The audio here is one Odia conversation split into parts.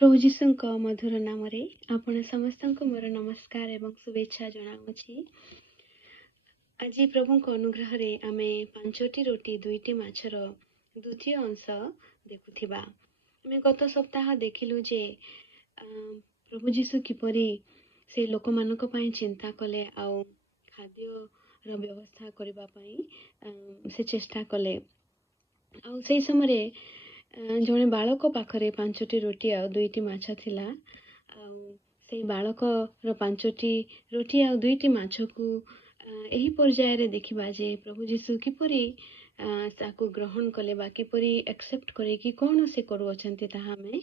प्रभु जीशुଙ୍କ ମଧୁର ନାମରେ ଆପଣ ସମସ୍ତଙ୍କୁ ମୋର ନମସ୍କାର ଏବଂ ଶୁଭେଚ୍ଛା ଜଣାଉଛି। ଆଜି ପ୍ରଭୁଙ୍କ ଅନୁଗ୍ରହରେ ଆମେ 5ଟି ରୋଟି 2ଟି ମାଛର ଦ୍ୱିତୀୟ ଅଂଶ ଦେଖୁଥିବା। ଆମେ ଗତ ସପ୍ତାହ ଦେଖିଲୁ ଯେ ପ୍ରଭୁ ଯୀଶୁ କିପରି ସେ ଲୋକମାନଙ୍କ ପାଇଁ ଚିନ୍ତା କଲେ ଆଉ ଖାଦ୍ୟର ବ୍ୟବସ୍ଥା କରିବା ପାଇଁ ସେ ଚେଷ୍ଟା କଲେ। ଆଉ ସେଇ ସମୟରେ ଜଣେ ବାଳକ ପାଖରେ 5ଟି ରୋଟି ଆଉ 2ଟି ମାଛ ଥିଲା। ଆଉ ସେଇ ବାଳକର 5ଟି ରୋଟି ଆଉ 2ଟି ମାଛକୁ ଏହି ପର୍ଯ୍ୟାୟରେ ଦେଖିବା ଯେ ପ୍ରଭୁ ଯୀଶୁ କିପରି ତାକୁ ଗ୍ରହଣ କଲେ ବା କିପରି ଆକ୍ସେପ୍ଟ କରିକି କ'ଣ ସେ କରୁଅଛନ୍ତି ତାହା ଆମେ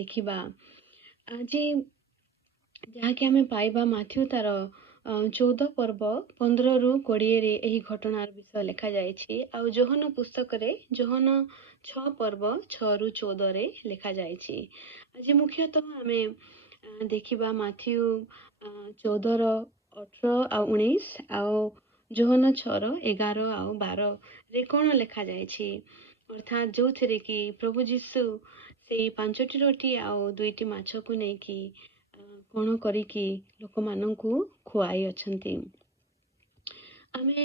ଦେଖିବା। ଆଜି ଯାହାକି ଆମେ ପାଇବା ମାଥ୍ୟୁ ତାର 14 ପର୍ବ 15ରୁ 20ରେ ଏହି ଘଟଣାର ବିଷୟ ଲେଖାଯାଇଛି। ଆଉ ଯୋହନ ପୁସ୍ତକରେ ଯୋହନ 6 ପର୍ବ 6ରୁ 14ରେ ଲେଖାଯାଇଛି। ଆଜି ମୁଖ୍ୟତଃ ଆମେ ଦେଖିବା ମାଥ୍ୟୁ 14ର 18 ଆଉ 19 ଆଉ ଯୋହନ 6ର 11 ଆଉ 12ରେ କ'ଣ ଲେଖାଯାଇଛି, ଅର୍ଥାତ୍ ଯେଉଁଥିରେ କି ପ୍ରଭୁ ଯୀଶୁ ସେଇ 5ଟି ରୋଟି ଆଉ 2ଟି ମାଛକୁ ନେଇକି କ'ଣ କରିକି ଲୋକମାନଙ୍କୁ ଖୁଆଇ ଅଛନ୍ତି। ଆମେ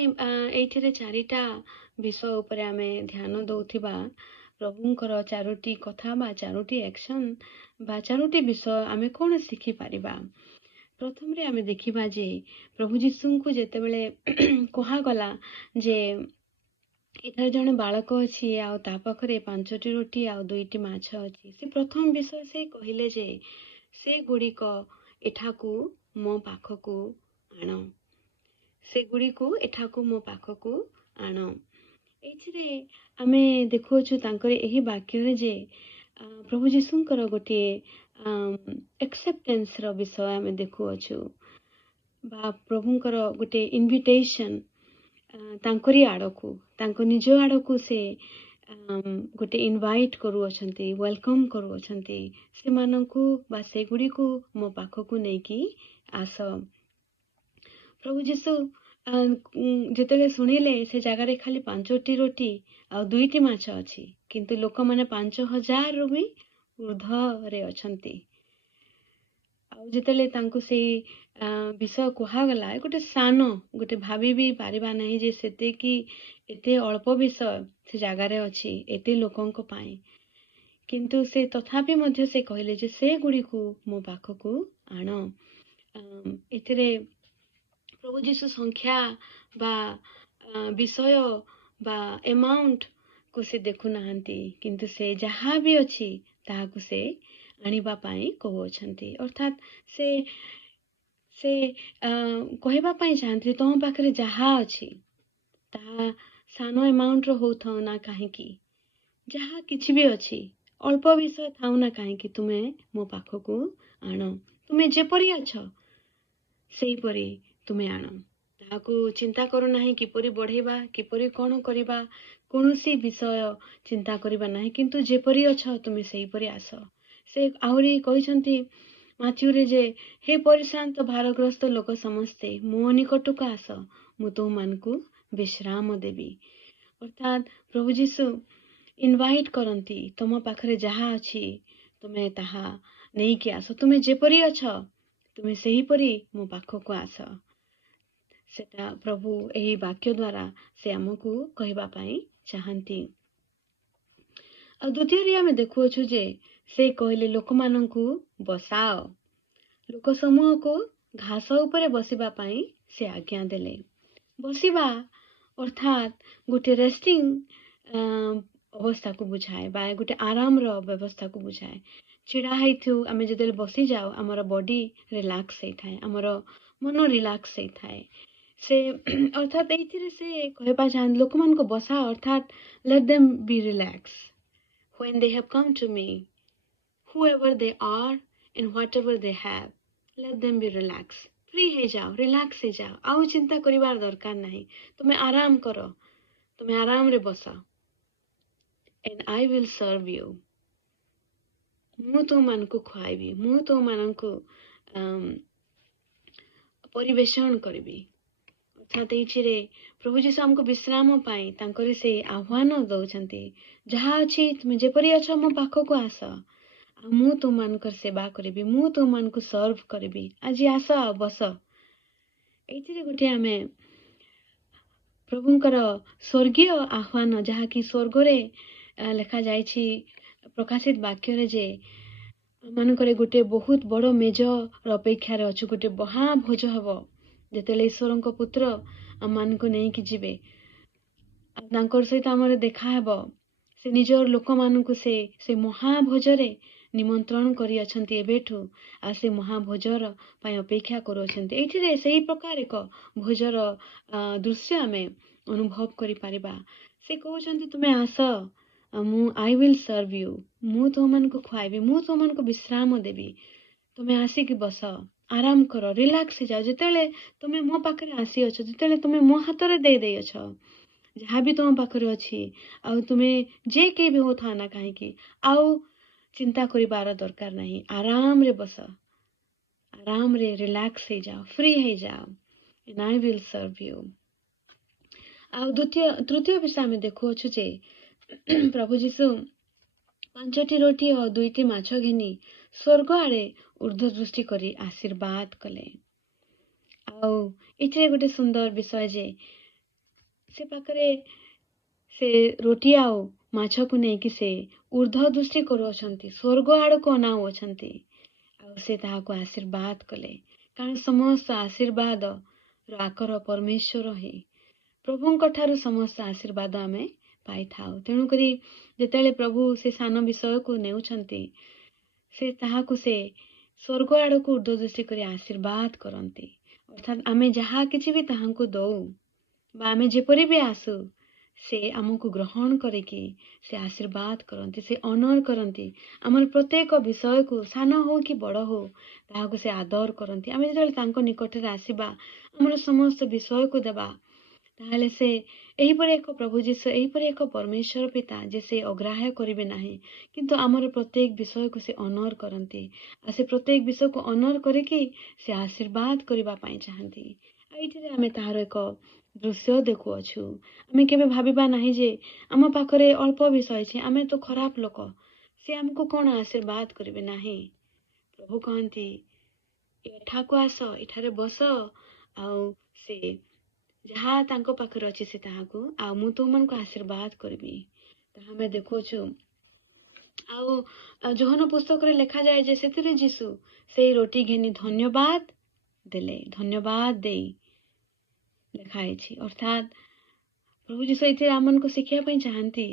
ଏଇଥିରେ 4ଟା ବିଷୟ ଉପରେ ଆମେ ଧ୍ୟାନ ଦେଉଥିବା। ପ୍ରଭୁଙ୍କର 4ଟି କଥା ବା 4ଟି ଆକ୍ସନ୍ ବା 4ଟି ବିଷୟ ଆମେ କ'ଣ ଶିଖିପାରିବା। ପ୍ରଥମରେ ଆମେ ଦେଖିବା ଯେ ପ୍ରଭୁ ଯୀଶୁଙ୍କୁ ଯେତେବେଳେ କୁହାଗଲା ଯେ ଏଠାରେ ଜଣେ ବାଳକ ଅଛି ଆଉ ତା ପାଖରେ 5ଟି ରୋଟି ଆଉ 2ଟି ମାଛ ଅଛି, ସେ ପ୍ରଥମ ବିଷୟ ସେ କହିଲେ ଯେ ସେଗୁଡ଼ିକ ଏଠାକୁ ମୋ ପାଖକୁ ଆଣ, ସେଗୁଡ଼ିକୁ ଏଠାକୁ ମୋ ପାଖକୁ ଆଣ। ଏଥିରେ ଆମେ ଦେଖୁଅଛୁ ତାଙ୍କର ଏହି ବାକ୍ୟରେ ଯେ ପ୍ରଭୁ ଯୀଶୁଙ୍କର ଗୋଟିଏ ଆକ୍ସେପ୍ଟାନ୍ସର ବିଷୟ ଆମେ ଦେଖୁଅଛୁ ବା ପ୍ରଭୁଙ୍କର ଗୋଟେ ଇନଭିଟେସନ୍ ତାଙ୍କରି ଆଡ଼କୁ, ତାଙ୍କ ନିଜ ଆଡ଼କୁ ସେ ଗୋଟେ ଇନଭାଇଟ୍ କରୁଅଛନ୍ତି, ୱେଲକମ୍ କରୁଅଛନ୍ତି ସେମାନଙ୍କୁ ବା ସେଗୁଡ଼ିକୁ ମୋ ପାଖକୁ ନେଇକି ଆସ। ପ୍ରଭୁ ଯୀଶୁ ଯେତେବେଳେ ଶୁଣିଲେ ସେ ଜାଗାରେ ଖାଲି 5ଟି ରୋଟି ଆଉ 2ଟି ମାଛ ଅଛି, କିନ୍ତୁ ଲୋକମାନେ 5,000ରୁ ବି ଉର୍ଦ୍ଧ୍ୱରେ ଅଛନ୍ତି। ଆଉ ଯେତେବେଳେ ତାଙ୍କୁ ସେଇ ବିଷୟ କୁହାଗଲା, ଗୋଟେ ସାନ ଗୋଟେ ଭାବି ବି ପାରିବା ନାହିଁ ଯେ ସେତିକି ଏତେ ଅଳ୍ପ ବିଷୟ ସେ ଜାଗାରେ ଅଛି ଏତେ ଲୋକଙ୍କ ପାଇଁ, କିନ୍ତୁ ସେ ତଥାପି ମଧ୍ୟ ସେ କହିଲେ ଯେ ସେଗୁଡ଼ିକୁ ମୋ ପାଖକୁ ଆଣ। ଏଥିରେ ପ୍ରଭୁ ଯୀଶୁ ସଂଖ୍ୟା ବା ବିଷୟ ବା ଏମାଉଣ୍ଟକୁ ସେ ଦେଖୁନାହାନ୍ତି, କିନ୍ତୁ ସେ ଯାହା ବି ଅଛି ତାହାକୁ ସେ ଆଣିବା ପାଇଁ କହୁଅଛନ୍ତି। ଅର୍ଥାତ୍ ସେ ସେ କହିବା ପାଇଁ ଚାହାନ୍ତି ତମ ପାଖରେ ଯାହା ଅଛି ତାହା ସାନ ଏମାଉଣ୍ଟର ହଉଥାଉ ନା କାହିଁକି, ଯାହା କିଛି ବି ଅଛି ଅଳ୍ପ ବିଷୟ ଥାଉ ନା କାହିଁକି, ତୁମେ ମୋ ପାଖକୁ ଆଣ। ତୁମେ ଯେପରି ଅଛ ସେହିପରି ତୁମେ ଆଣ। ତାହାକୁ ଚିନ୍ତା କରୁନାହିଁ କିପରି ବଢ଼େଇବା, କିପରି କ'ଣ କରିବା, କୌଣସି ବିଷୟ ଚିନ୍ତା କରିବା ନାହିଁ, କିନ୍ତୁ ଯେପରି ଅଛ ତୁମେ ସେହିପରି ଆସ। ସେ ଆହୁରି କହିଛନ୍ତି ମାଥ୍ୟୁରେ ଯେ ହେ ପରିଶ୍ରାନ୍ତ ଭାରଗ୍ରସ୍ତ ଲୋକ ସମସ୍ତେ ମୋ ନିକଟକୁ ଆସ, ମୁଁ ତୁମମାନଙ୍କୁ ବିଶ୍ରାମ ଦେବି। ଅର୍ଥାତ୍ ପ୍ରଭୁ ଯୀଶୁ ଇନଭାଇଟ୍ କରନ୍ତି, ତମ ପାଖରେ ଯାହା ଅଛି ତୁମେ ତାହା ନେଇକି ଆସ, ତୁମେ ଯେପରି ଅଛ ତୁମେ ସେହିପରି ମୋ ପାଖକୁ ଆସ। ସେଟା ପ୍ରଭୁ ଏହି ବାକ୍ୟ ଦ୍ୱାରା ସେ ଆମକୁ କହିବା ପାଇଁ ଚାହାନ୍ତି। ଆଉ ଦ୍ୱିତୀୟରେ ଆମେ ଦେଖୁଅଛୁ ଯେ ସେ କହିଲେ ଲୋକମାନଙ୍କୁ ବସାଅ, ଲୋକ ସମୂହକୁ ଘାସ ଉପରେ ବସିବା ପାଇଁ ସେ ଆଜ୍ଞା ଦେଲେ। ବସିବା ଅର୍ଥାତ୍ ଗୋଟେ ରେଷ୍ଟିଂ ଅବସ୍ଥାକୁ ବୁଝାଏ ବା ଗୋଟେ ଆରାମର ବ୍ୟବସ୍ଥାକୁ ବୁଝାଏ। ଛିଡ଼ା ହେଇଥିବୁ ଆମେ ଯେତେବେଳେ ବସିଯାଉ ଆମର ବଡି ରିଲାକ୍ସ ହେଇଥାଏ, ଆମର ମନ ରିଲାକ୍ସ ହେଇଥାଏ। ସେ ଅର୍ଥାତ୍ ଏଇଥିରେ ସେ କହିବା ଚାହାନ୍ତି ଲୋକମାନଙ୍କୁ ବସା, ଅର୍ଥାତ୍ let them be relaxed when they have come to me, whoever they are and whatever they have, let them be relaxed. Free ହେଇଯାଅ, ରିଲାକ୍ସ ହେଇଯାଅ, ଆଉ ଚିନ୍ତା କରିବାର ଦରକାର ନାହିଁ, ତୁମେ ଆରାମ କର, ତୁମେ ଆରାମରେ ବସ, and I will serve you. ମୁଁ ତୁମମାନଙ୍କୁ ଖୁଆଇବି, ମୁଁ ତୁମମାନଙ୍କୁ ପରିବେଷଣ କରିବି। ଅର୍ଥାତ୍ ଏଇଥିରେ ପ୍ରଭୁ ଯୀଶୁ ଆମକୁ ବିଶ୍ରାମ ପାଇଁ ତାଙ୍କର ସେଇ ଆହ୍ୱାନ ଦଉଛନ୍ତି, ଯାହା ଅଛି ତୁମେ ଯେପରି ଅଛ ମୋ ପାଖକୁ ଆସ, ମୁଁ ତୁମମାନଙ୍କର ସେବା କରିବି, ମୁଁ ତୁମମାନଙ୍କୁ ସର୍ଭ କରିବି, ଆଜି ଆସ ଆଉ ବସ। ଏଇଥିରେ ଗୋଟେ ଆମେ ପ୍ରଭୁଙ୍କର ସ୍ୱର୍ଗୀୟ ଆହ୍ୱାନ, ଯାହାକି ସ୍ୱର୍ଗରେ ଲେଖାଯାଇଛି ପ୍ରକାଶିତ ବାକ୍ୟରେ, ଯେ ମାନଙ୍କରେ ଗୋଟେ ବହୁତ ବଡ଼ ମେଜର ଅପେକ୍ଷାରେ ଅଛୁ, ଗୋଟେ ମହାଭୋଜ ହବ, ଯେତେବେଳେ ଈଶ୍ୱରଙ୍କ ପୁତ୍ର ଆମମାନଙ୍କୁ ନେଇକି ଯିବେ ଆଉ ତାଙ୍କର ସହିତ ଆମର ଦେଖାହେବ। ସେ ନିଜର ଲୋକମାନଙ୍କୁ ସେ ମହାଭୋଜରେ ନିମନ୍ତ୍ରଣ କରିଅଛନ୍ତି ଏବେଠୁ, ଆଉ ସେ ମହାଭୋଜର ପାଇଁ ଅପେକ୍ଷା କରୁଅଛନ୍ତି। ଏଇଥିରେ ସେହି ପ୍ରକାର ଏକ ଭୋଜର ଦୃଶ୍ୟ ଆମେ ଅନୁଭବ କରିପାରିବା। ସେ କହୁଛନ୍ତି ତୁମେ ଆସ, ଆଇ ୱିଲ୍ ସର୍ଭ ୟୁ, ମୁଁ ତୁମମାନଙ୍କୁ ଖୁଆଇବି, ମୁଁ ତୁମମାନଙ୍କୁ ବିଶ୍ରାମ ଦେବି, ତୁମେ ଆସିକି ବସ, ଆରାମ କର, ରିଲାକ୍ସ ହେଇଯାଅ। ଯେତେବେଳେ ତୁମେ ମୋ ପାଖରେ ଆସିଅଛ, ଯେତେବେଳେ ତୁମେ ମୋ ହାତରେ ଦେଇଅଛ ଯାହା ବି ତୁମ ପାଖରେ ଅଛି, ଆଉ ତୁମେ ଯେ କେହି ବି ହଉଥାଅ ନା କାହିଁକି, ଆଉ ଚିନ୍ତା କରିବାର ଦରକାର ନାହିଁ। ଆରାମରେ ବସ, ଆରାମରେ ରିଲାକ୍ସ ହେଇଯାଅ, ଫ୍ରି ହେଇଯାଅ, and I will serve you। ଆଉ ତୃତୀୟ ବିଷୟ ଆମେ ଦେଖୁଅଛୁ ଯେ ପ୍ରଭୁ ଯୀଶୁ 5ଟି ରୋଟି ଓ 2ଟି ମାଛ ଘେନି ସ୍ୱର୍ଗ ଆଡ଼େ ଉର୍ଦ୍ଧ୍ୱ ଦୃଷ୍ଟି କରି ଆଶୀର୍ବାଦ କଲେ। ଆଉ ଏଥିରେ ଗୋଟେ ସୁନ୍ଦର ବିଷୟ ଯେ ସେ ପାଖରେ ସେ ରୋଟି ଆଉ ମାଛକୁ ନେଇକି ସେ ଉର୍ଦ୍ଧ୍ୱ ଦୃଷ୍ଟି କରୁଅଛନ୍ତି, ସ୍ୱର୍ଗ ଆଡ଼କୁ ଅନାଉଅଛନ୍ତି, ଆଉ ସେ ତାହାକୁ ଆଶୀର୍ବାଦ କଲେ। କାରଣ ସମସ୍ତ ଆଶୀର୍ବାଦର ଆକର ପରମେଶ୍ୱର ହିଁ। ପ୍ରଭୁଙ୍କ ଠାରୁ ସମସ୍ତ ଆଶୀର୍ବାଦ ଆମେ ପାଇଥାଉ। ତେଣୁକରି ଯେତେବେଳେ ପ୍ରଭୁ ସେ ସାନ ବିଷୟକୁ ନେଉଛନ୍ତି, ସେ ତାହାକୁ ସେ ସ୍ୱର୍ଗ ଆଡ଼କୁ ଉର୍ଦ୍ଧ୍ୱ ଦୃଷ୍ଟି କରି ଆଶୀର୍ବାଦ କରନ୍ତି। ଅର୍ଥାତ୍ ଆମେ ଯାହା କିଛି ବି ତାହାଙ୍କୁ ଦଉ ବା ଆମେ ଯେପରି ବି ଆସୁ, ସେ ଆମକୁ ଗ୍ରହଣ କରିକି ସେ ଆଶୀର୍ବାଦ କରନ୍ତି, ସେ ଅନର କରନ୍ତି। ଆମର ପ୍ରତ୍ୟେକ ବିଷୟକୁ, ସାନ ହଉ କି ବଡ଼ ହଉ, ତାହାକୁ ସେ ଆଦର କରନ୍ତି। ଆମେ ଯେତେବେଳେ ତାଙ୍କ ନିକଟରେ ଆସିବା, ଆମର ସମସ୍ତ ବିଷୟକୁ ଦେବା, ତାହେଲେ ସେ ଏହିପରି ଏକ ପ୍ରଭୁ ଯୀଶୁ, ଏହିପରି ଏକ ପରମେଶ୍ୱର ପିତା ଯେ ସେ ଅଗ୍ରାହ୍ୟ କରିବେ ନାହିଁ, କିନ୍ତୁ ଆମର ପ୍ରତ୍ୟେକ ବିଷୟକୁ ସେ ଅନର କରନ୍ତି। ଆଉ ସେ ପ୍ରତ୍ୟେକ ବିଷୟକୁ ଅନର କରିକି ସେ ଆଶୀର୍ବାଦ କରିବା ପାଇଁ ଚାହାନ୍ତି। ଆଉ ଏଇଥିରେ ଆମେ ତାହାର ଏକ ଦୃଶ୍ୟ ଦେଖୁଅଛୁ। ଆମେ କେବେ ଭାବିବା ନାହିଁ ଯେ ଆମ ପାଖରେ ଅଳ୍ପ ବିଷୟ ଅଛି, ଆମେ ତ ଖରାପ ଲୋକ, ସେ ଆମକୁ କ'ଣ ଆଶୀର୍ବାଦ କରିବେ ନାହିଁ। ପ୍ରଭୁ କହନ୍ତି ଏଠାକୁ ଆସ, ଏଠାରେ ବସ, ଆଉ ସେ ଯାହା ତାଙ୍କ ପାଖରେ ଅଛି ସେ ତାହାକୁ, ଆଉ ମୁଁ ତୁମମାନଙ୍କୁ ଆଶୀର୍ବାଦ କରିବି, ତାହା ଆମେ ଦେଖୁଅଛୁ। ଆଉ ଯୋହନ ପୁସ୍ତକରେ ଲେଖାଯାଏ ଯେ ସେଥିରେ ଯୀଶୁ ସେଇ ରୋଟି ଘେନି ଧନ୍ୟବାଦ ଦେଲେ, ଧନ୍ୟବାଦ ଦେଇ ଲେଖା ହେଇଛି। ଅର୍ଥାତ୍ ପ୍ରଭୁ ଯୀଶୁ ଏଥିରେ ଆମମାନଙ୍କୁ ଶିଖିବା ପାଇଁ ଚାହାନ୍ତି,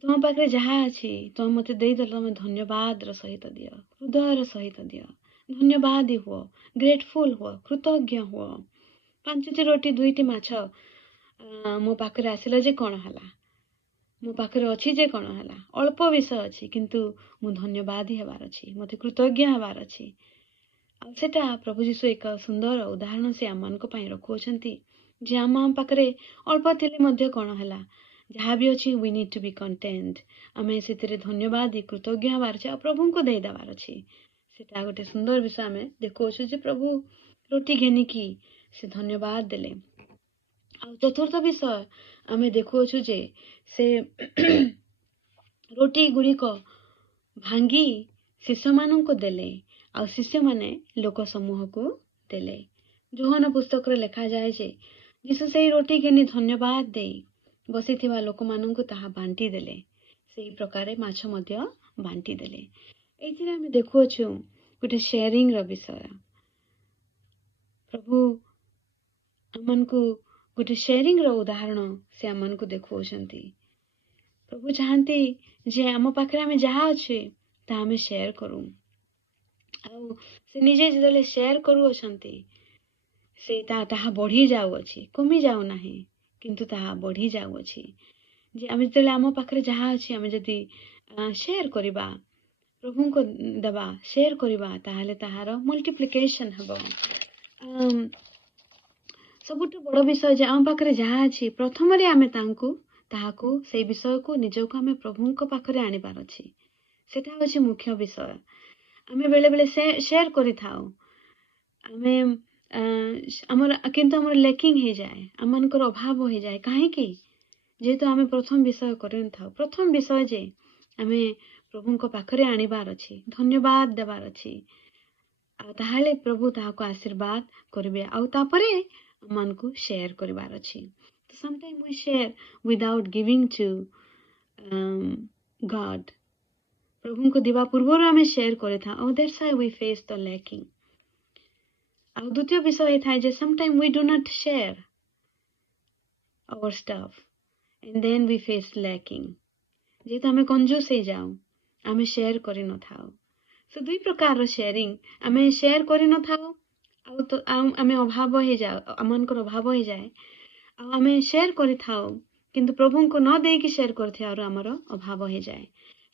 ତୁମ ପାଖରେ ଯାହା ଅଛି ତୁମେ ମୋତେ ଦେଇଦେଲ, ତମେ ଧନ୍ୟବାଦର ସହିତ ଦିଅ, ହୃଦୟର ସହିତ ଦିଅ, ଧନ୍ୟବାଦୀ ହୁଅ, ଗ୍ରେଟଫୁଲ୍ ହୁଅ, କୃତଜ୍ଞ ହୁଅ। 5ଟି ରୋଟି 2ଟି ମାଛ ମୋ ପାଖରେ ଆସିଲା ଯେ କ'ଣ ହେଲା, ମୋ ପାଖରେ ଅଛି ଯେ କ'ଣ ହେଲା, ଅଳ୍ପ ବିଷୟ ଅଛି, କିନ୍ତୁ ମୁଁ ଧନ୍ୟବାଦୀ ହେବାର ଅଛି, ମୋତେ କୃତଜ୍ଞ ହେବାର ଅଛି। ଆଉ ସେଟା ପ୍ରଭୁ ଯୀଶୁ ଏକ ସୁନ୍ଦର ଉଦାହରଣ ସେ ଆମମାନଙ୍କ ପାଇଁ ରଖୁଅଛନ୍ତି ଯେ ଆମ ପାଖରେ ଅଳ୍ପ ଥିଲେ ମଧ୍ୟ କ'ଣ ହେଲା, ଯାହା ବି ଅଛି we need to be content, ଆମେ ସେଥିରେ ଧନ୍ୟବାଦୀ, କୃତଜ୍ଞ ହେବାର ଅଛି, ଆଉ ପ୍ରଭୁଙ୍କୁ ଦେଇଦେବାର ଅଛି। ସେଟା ଗୋଟେ ସୁନ୍ଦର ବିଷୟ ଆମେ ଦେଖୁଅଛୁ ଯେ ପ୍ରଭୁ ରୋଟି ଘେନିକି ସେ ଧନ୍ୟବାଦ ଦେଲେ। ଆଉ ଚତୁର୍ଥ ବିଷୟ ଆମେ ଦେଖୁଅଛୁ ଯେ ସେ ରୋଟି ଗୁଡ଼ିକ ଭାଙ୍ଗି ଶିଷ୍ୟମାନଙ୍କୁ ଦେଲେ, ଆଉ ଶିଷ୍ୟମାନେ ଲୋକ ସମୂହକୁ ଦେଲେ। ଯୋହନ ପୁସ୍ତକରେ ଲେଖାଯାଏ ଯେ ଯୀଶୁ ସେହି ରୋଟି ଘେନି ଧନ୍ୟବାଦ ଦେଇ ବସିଥିବା ଲୋକମାନଙ୍କୁ ତାହା ବାଣ୍ଟି ଦେଲେ, ସେହି ପ୍ରକାରେ ମାଛ ମଧ୍ୟ ବାଣ୍ଟି ଦେଲେ। ଏଇଥିରେ ଆମେ ଦେଖୁଅଛୁ ଗୋଟେ ସେୟାରିଂର ବିଷୟ। ପ୍ରଭୁ ଆମମାନଙ୍କୁ ଗୋଟେ ସେୟାରିଂର ଉଦାହରଣ ସେ ଆମମାନଙ୍କୁ ଦେଖୁଅଛନ୍ତି। ପ୍ରଭୁ ଚାହାନ୍ତି ଯେ ଆମ ପାଖରେ ଆମେ ଯାହା ଅଛି ତାହା ଆମେ ସେୟାର କରୁ। ଆଉ ସେ ନିଜେ ଯେତେବେଳେ ସେୟାର କରୁଅଛନ୍ତି, ସେ ତାହା ବଢ଼ି ଯାଉଅଛି, କମି ଯାଉନାହିଁ, କିନ୍ତୁ ତାହା ବଢ଼ି ଯାଉଅଛି। ଯେ ଆମେ ଯେତେବେଳେ ଆମ ପାଖରେ ଯାହା ଅଛି ଆମେ ଯଦି ସେୟାର କରିବା, ପ୍ରଭୁଙ୍କୁ ଦେବା, ସେୟାର କରିବା, ତାହେଲେ ତାହାର ମଲ୍ଟିପ୍ଲିକେସନ୍ ହେବ। ସବୁଠୁ ବଡ଼ ବିଷୟ ଯେ ଆମ ପାଖରେ ଯାହା ଅଛି, ପ୍ରଥମରେ ଆମେ ତାହାକୁ ସେଇ ବିଷୟକୁ ନିଜକୁ ଆମେ ପ୍ରଭୁଙ୍କ ପାଖରେ ଆଣିବାର ଅଛି। ସେଟା ହେଉଛି ମୁଖ୍ୟ ବିଷୟ। ଆମେ ବେଳେବେଳେ ସେୟାର କରିଥାଉ, ଆମେ କିନ୍ତୁ ଆମର ଲେକିଂ ହେଇଯାଏ, ଆମମାନଙ୍କର ଅଭାବ ହେଇଯାଏ। କାହିଁକି? ଯେହେତୁ ଆମେ ପ୍ରଥମ ବିଷୟ କରିନଥାଉ। ପ୍ରଥମ ବିଷୟ ଯେ ଆମେ ପ୍ରଭୁଙ୍କ ପାଖରେ ଆଣିବାର ଅଛି, ଧନ୍ୟବାଦ ଦେବାର ଅଛି। ଆଉ ତାହେଲେ ପ୍ରଭୁ ତାହାକୁ ଆଶୀର୍ବାଦ କରିବେ, ଆଉ ତାପରେ ଆମମାନଙ୍କୁ ସେୟାର କରିବାର ଅଛି। ତ sometimes we share without giving to God. ପ୍ରଭୁଙ୍କୁ ଦେବା ପୂର୍ବରୁ ଆମେ ସେୟାର କରିଥାଉ, ଆଉ that's why we face the lacking. ଆଉ ଦ୍ୱିତୀୟ ବିଷୟ ହେଇଥାଏ ଯେ sometimes we do not share our stuff and then we face lacking. ଯେହେତୁ ଆମେ କଞ୍ଜୁସ ହେଇଯାଉ, ଆମେ ସେୟାର କରିନଥାଉ। So ଦୁଇ ପ୍ରକାରର ସେୟାରିଂ, ଆମେ ସେୟାର କରିନଥାଉ ଆଉ ଆମେ ଅଭାବ ହେଇଯାଉ, ଆମମାନଙ୍କର ଅଭାବ ହେଇଯାଏ, ଆଉ ଆମେ ସେୟାର କରିଥାଉ କିନ୍ତୁ ପ୍ରଭୁଙ୍କୁ ନ ଦେଇକି ସେୟାର କରିଥିବାରୁ ଆମର ଅଭାବ ହେଇଯାଏ।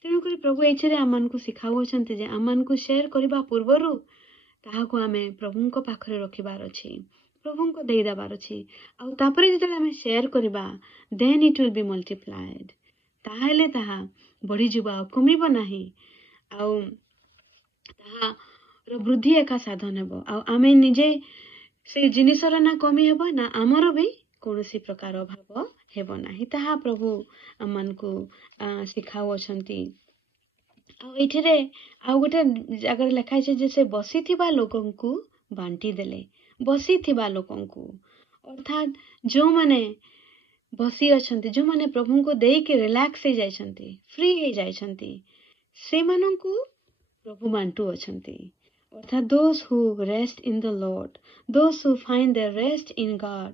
ତେଣୁକରି ପ୍ରଭୁ ଏଇଥିରେ ଆମମାନଙ୍କୁ ଶିଖାଉଛନ୍ତି ଯେ ଆମମାନଙ୍କୁ ସେୟାର କରିବା ପୂର୍ବରୁ ତାହାକୁ ଆମେ ପ୍ରଭୁଙ୍କ ପାଖରେ ରଖିବାର ଅଛି, ପ୍ରଭୁଙ୍କୁ ଦେଇଦେବାର ଅଛି, ଆଉ ତାପରେ ଯେତେବେଳେ ଆମେ ସେୟାର କରିବା then it will be multiplied. ତାହେଲେ ତାହା ବଢ଼ିଯିବ ଆଉ କମିବ ନାହିଁ, ଆଉ ତାହାର ବୃଦ୍ଧି ଏକା ସାଧନ ହେବ, ଆଉ ଆମେ ନିଜେ ସେଇ ଜିନିଷର ନା କମି ହେବ ନା ଆମର ବି କୌଣସି ପ୍ରକାର ଅଭାବ ହେବ ନାହିଁ। ତାହା ପ୍ରଭୁ ଆମମାନଙ୍କୁ ଶିଖାଉଅଛନ୍ତି। ଆଉ ଏଇଥିରେ ଆଉ ଗୋଟେ ଜାଗାରେ ଲେଖା ହେଇଛି ଯେ ସେ ବସିଥିବା ଲୋକଙ୍କୁ ବାଣ୍ଟି ଦେଲେ, ବସିଥିବା ଲୋକଙ୍କୁ, ଅର୍ଥାତ୍ ଯେଉଁମାନେ ବସି ଅଛନ୍ତି, ଯେଉଁମାନେ ପ୍ରଭୁଙ୍କୁ ଦେଇକି ରିଲାକ୍ସ ହେଇଯାଇଛନ୍ତି, ଫ୍ରି ହେଇଯାଇଛନ୍ତି, ସେମାନଙ୍କୁ ପ୍ରଭୁ ବାଣ୍ଟୁ ଅଛନ୍ତି। ଅର୍ଥାତ୍ those who rest in the Lord, those who find their rest in God,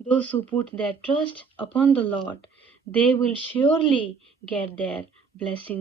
those who put their trust upon the Lord, they will surely get their blessing.